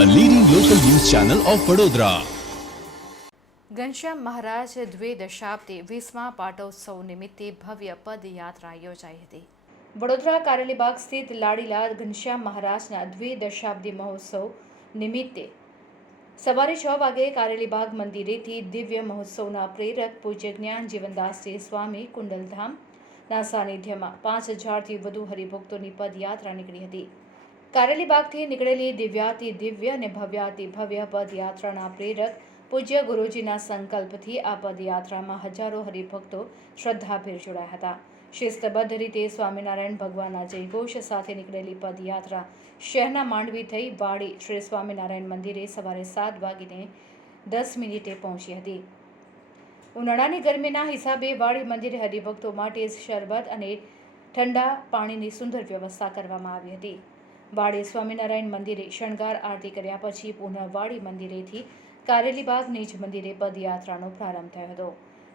Channel of Vadodara Ghanshyam Maharaj દ્વિદશાબ્દી વીસમા પાટોત્સવ નિમિત્તે ભવ્ય પદયાત્રા યોજાઈ હતી વડોદરા કારેલીબાગ સ્થિત લાડીલા ઘનશ્યામ મહારાજના દ્વે દશાબ્દી મહોત્સવ નિમિત્તે સવારે છ વાગે કારેલીબાગ મંદિરેથી દિવ્ય મહોત્સવના પ્રેરક પૂજ્ય જ્ઞાન જીવનદાસજી સ્વામી કુંડલધામના સાનિધ્યમાં પાંચ હજારથી વધુ હરિભક્તોની પદયાત્રા નીકળી હતી કારેલીબાગથી નીકળેલી દિવ્યાતિ દિવ્ય અને ભવ્યાતિ ભવ્ય પદયાત્રાના પ્રેરક પૂજ્ય ગુરુજીના સંકલ્પથી આ પદયાત્રામાં હજારો હરિભક્તો શ્રદ્ધાભેર જોડાયા હતા. શિસ્તબદ્ધ રીતે સ્વામિનારાયણ ભગવાનના જયઘોષ સાથે નીકળેલી પદયાત્રા શહેરના માંડવી થઈ વાડી શ્રી સ્વામિનારાયણ મંદિરે સવારે સાત વાગીને દસ મિનિટે પહોંચી હતી. ઉનાળાની ગરમીના હિસાબે વાડી મંદિરે હરિભક્તો માટે શરબત અને ઠંડા પાણીની સુંદર વ્યવસ્થા કરવામાં આવી હતી. વાડી સ્વામિનારાયણ મંદિરે શણગાર આરતી કર્યા પછી પુનઃ વાડી મંદિરેથી કારેલીબાગ નીચ મંદિરે પદયાત્રાનો પ્રારંભ થયો હતો.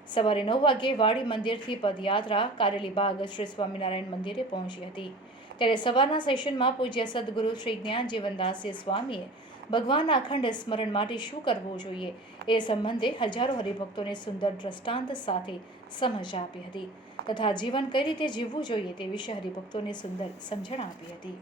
સવારે નવ વાગ્યે વાડી મંદિરથી પદયાત્રા કારેલીબાગ શ્રી સ્વામિનારાયણ મંદિરે પહોંચી હતી. ત્યારે સવારના સેશનમાં પૂજ્ય સદગુરુ શ્રી જ્ઞાન જીવનદાસજી સ્વામીએ ભગવાનના અખંડ સ્મરણ માટે શું કરવું જોઈએ એ સંબંધે હજારો હરિભક્તોને સુંદર દ્રષ્ટાંત સાથે સમજ આપી હતી તથા જીવન કઈ રીતે જીવવું જોઈએ તે વિશે હરિભક્તોને સુંદર સમજણ આપી હતી.